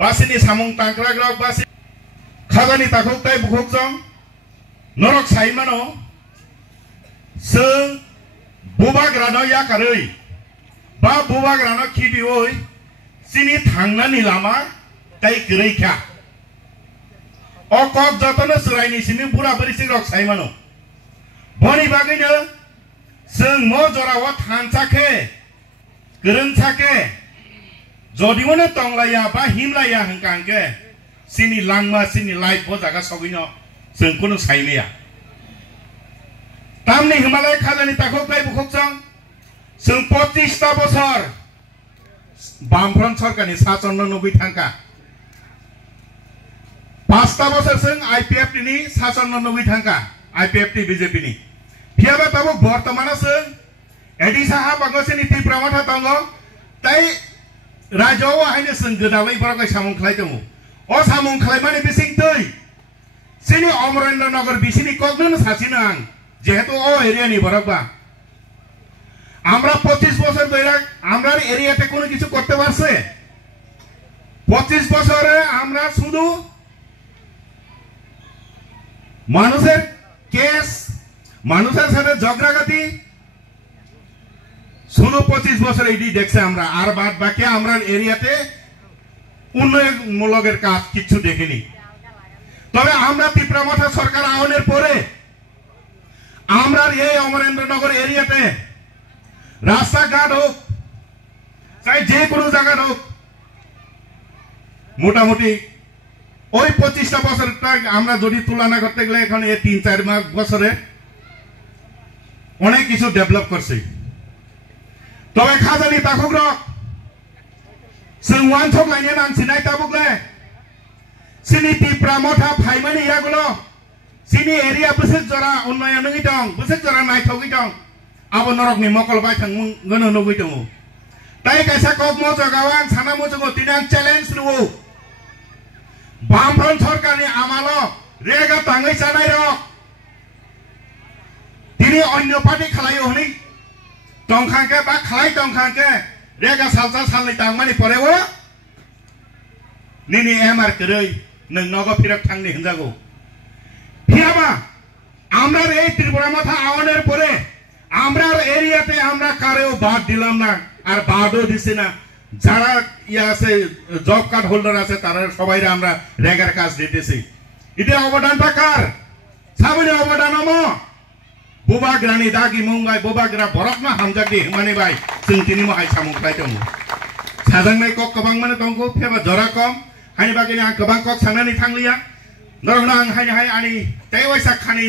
बासिनि सामुं तांक्रा ग्रक बासि खाजानि ताखुक ताइ बुखुक जं नरक साइमानो जों बुबाग्रानो याकारै बा बुबाग्रानो खिबिवै सिनि थांनानि लामा ताइ गरैखा अकब जतनो सरायनि सिनि बुरा बरिसि रक साइमानो बनि बागैनो जों म जराव थानसाखे गोरोंसाखे जदिवनो तंलाया बा हिमलाया हंकांके सिनि लांमा सिनि लाइफ बजागा सगिनो जों कुनु साइमेया तामनि हिमालय खाजानि ताखुक ताइ बुखुक जं जों 25 टा बছर बामफ्रन्ट सरकारनि सासन नुबि थांका 5 टा बছर जों आईपीएफ नि सासन नुबि थांका आईपीएफ टी बीजेपी नि फियाबा ताबो बर्तमाना जों एडिसा हा बागसिनि तिप्रामाथा दंगो ताइ राजोआव हायनो जों गोदाबै बरगै सामुं खालाय दङ अ सामुं खालायमानि बिसिं दै सिनि अमरेन्द्र नगर बिसिनि कगनो सासिनो आं जेहेतु ओ एरियानि बरगबा আমরা 25 বছর ধরে আমরা এরিয়াতে কোনো কিছু করতে পারছে 25 বছরে আমরা শুধু মানুষের কেস মানুষের সাথে ঝগড়াঝাটি শুধু 25 বছর এডি দেখছে আমরা আর বাদ বাকি আমরা এরিয়াতে উন্নয়নমূলকের কাজ কিছু দেখিনি তবে আমরা ত্রিপুরামাথা সরকার আহনের পরে আমরা এই অমরেন্দ্রনগর এরিয়াতে रास्ता घाट हो चाहे जे कोनो জায়গা হোক মোটামুটি ওই 25টা বছরটা আমরা যদি তুলনা করতে গেলে এখন এই 3-4 মাস বছরে অনেক কিছু ডেভেলপ করছে তবে খাজানি তাকুক রক जों ওয়ান থক লাইনে নাংছিনাই তাবুকলে সিনি ত্রিপুরামাথা ফাইমানি ইয়াগুলো সিনি এরিয়া বসে জরা উন্নয়ন নগি দं বসে জরা নাইथौगि दं आबो नरकनि मकल बाय थांगोन नगै दङ ताइ कायसा कक म जगावां साना म जगो तिनां चैलेंज नुवो बामफ्रन्ट सरकारनि आमालो रेगा ताङै जानाय रक तिनि अन्य पार्टी खालायो हनि दंखांके बा खालाय दंखांके रेगा सालसा सालनै तांमानि परेवो निनि एमआर करै नों नगो फिरक थांनि हनजागो फियाबा আমরা এই ত্রিপুরামাথা আওয়ানের পরে আমরার এরিয়াতে আমরা কারেও বাদ দিলাম না আর বাদও দিছি না যারা ইয়া আছে জব কার্ড হোল্ডার আছে তারা সবাইরে আমরা রেগার কাজ দিতেছি এটা অবদানটা কার সাবনে অবদান ম বুবাগ্রানি দাগি মুঙ্গাই বুবাগ্রা বরকনা হামজাগি হিমানি बाय जों तिनि माहाय सामुंखाय दङ साजांनाय कक गोबां माने दंगो फेबा जरा कम हानि बागिनि आं गोबां कक साननानै थांलिया नरगना आं हाय आनि तेवैसा खानि